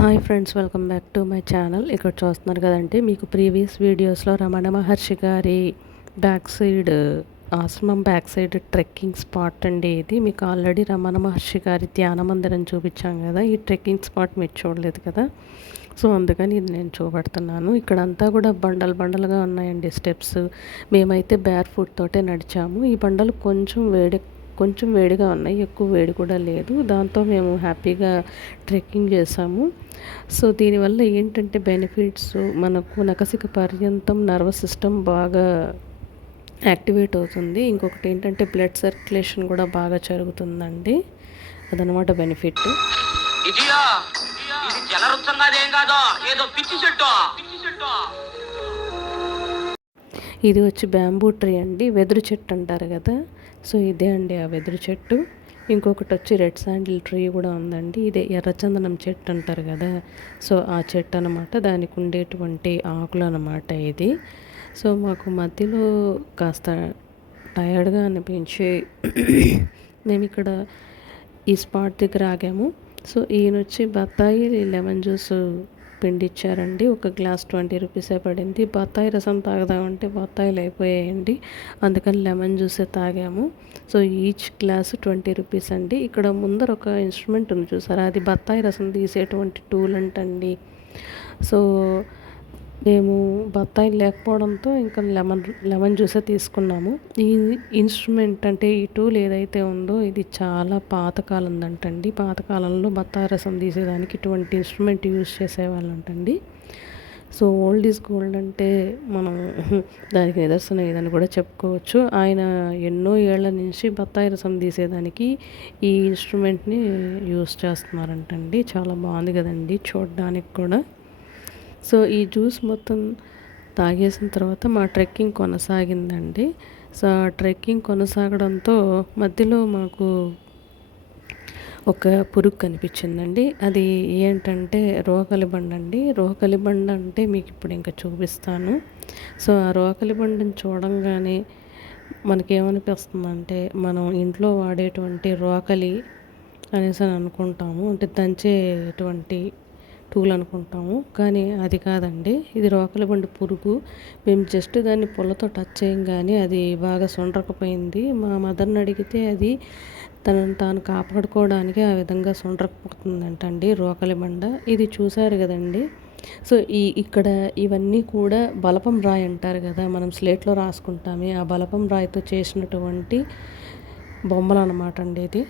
Hi friends, welcome back to my channel. ఇక్కడ చూస్తున్నారు కదండి, మీకు ప్రీవియస్ వీడియోస్లో రమణ మహర్షి గారి బ్యాక్ సైడ్ ఆశ్రమం బ్యాక్ సైడ్ ట్రెక్కింగ్ స్పాట్ అండి. ఇది మీకు ఆల్రెడీ రమణ మహర్షి గారి ధ్యాన మందిరం చూపించాం కదా. ఈ ట్రెక్కింగ్ స్పాట్ మీరు చూడలేదు కదా, సో అందుకని ఇది నేను చూపెడుతున్నాను. ఇక్కడంతా కూడా బండలుగా ఉన్నాయండి స్టెప్స్. మేమైతే బేర్ ఫుట్ తోటే నడిచాము. ఈ బండలు కొంచెం వేడిగా ఉన్నాయి, ఎక్కువ వేడి కూడా లేదు. దాంతో మేము హ్యాపీగా ట్రెక్కింగ్ చేసాము. సో దీనివల్ల ఏంటంటే బెనిఫిట్స్, మనకు నకసిక పర్యంతం నర్వస్ సిస్టమ్ బాగా యాక్టివేట్ అవుతుంది. ఇంకొకటి ఏంటంటే బ్లడ్ సర్క్యులేషన్ కూడా బాగా జరుగుతుందండి. అదనమాట బెనిఫిట్. ఇది వచ్చి బ్యాంబూ ట్రీ అండి, వెదురు చెట్టు అంటారు కదా. సో ఇదే అండి ఆ వెదురు చెట్టు. ఇంకొకటి వచ్చి రెడ్ శాండిల్ ట్రీ కూడా ఉందండి. ఇదే ఎర్రచందనం చెట్టు అంటారు కదా, సో ఆ చెట్టు అనమాట. దానికి ఉండేటువంటి ఆకులు అనమాట ఇది. సో మాకు మధ్యలో కాస్త టయర్డ్గా అనిపించి మేము ఇక్కడ ఈ స్పాట్ దగ్గర ఆగాము. సో ఈయన వచ్చి బత్తాయి లెమన్ జ్యూస్ పిండి ఇచ్చారండి. ఒక గ్లాస్ 20 రూపీసే పడింది. బత్తాయి రసం తాగదామంటే బత్తాయిలు అయిపోయాయండి, అందుకని లెమన్ జ్యూసే తాగాము. సో ఈచ్ గ్లాస్ 20 రూపీస్ అండి. ఇక్కడ ముందర ఒక ఇన్స్ట్రుమెంట్ ఉంది చూసారా, అది బత్తాయి రసం తీసేటువంటి టూల్ అంటండి. సో మేము బత్తాయిలు లేకపోవడంతో ఇంకా లెమన్ జ్యూసే తీసుకున్నాము. ఈ ఇన్స్ట్రుమెంట్ అంటే ఈ టూల్ ఏదైతే ఉందో ఇది చాలా పాతకాలందంటండి. పాతకాలంలో బత్తాయి రసం తీసేదానికి ఇటువంటి ఇన్స్ట్రుమెంట్ యూజ్ చేసేవాళ్ళంటండి. సో ఓల్డ్ ఈజ్ గోల్డ్ అంటే మనం దానికి నిదర్శనం ఇదని కూడా చెప్పుకోవచ్చు. ఆయన ఎన్నో ఏళ్ల నుంచి బత్తాయి రసం తీసేదానికి ఈ ఇన్స్ట్రుమెంట్ని యూజ్ చేస్తున్నారంటండి. చాలా బాగుంది కదండి చూడడానికి కూడా. సో ఈ జ్యూస్ మొత్తం తాగేసిన తర్వాత మా ట్రెక్కింగ్ కొనసాగిందండి. సో ఆ ట్రెక్కింగ్ కొనసాగడంతో మధ్యలో మాకు ఒక పురుగు కనిపించిందండి. అది ఏంటంటే రోకలి బండ అండి. రోకలి బండ అంటే మీకు ఇప్పుడు ఇంకా చూపిస్తాను. సో ఆ రోకలి బండని చూడంగానే మనకేమనిపిస్తుందంటే మనం ఇంట్లో వాడేటువంటి రోకలి అనేసి అని అనుకుంటాము, అంటే దంచేటువంటి టూల్ అనుకుంటాము, కానీ అది కాదండి. ఇది రోకలి బండి పురుగు. మేము జస్ట్ దాన్ని పుల్లతో టచ్ చేయంగానే అది బాగా సొండ్రకపోయింది. మా మదర్ని అడిగితే అది తనను తాను కాపాడుకోవడానికి ఆ విధంగా సొండ్రకపోతుందంటండి రోకలి బండ. ఇది చూసారు కదండి. సో ఇక్కడ ఇవన్నీ కూడా బలపం రాయి అంటారు కదా, మనం స్లేట్లో రాసుకుంటామే, ఆ బలపం రాయితో చేసినటువంటి బొమ్మలు అన్నమాట అండి ఇది.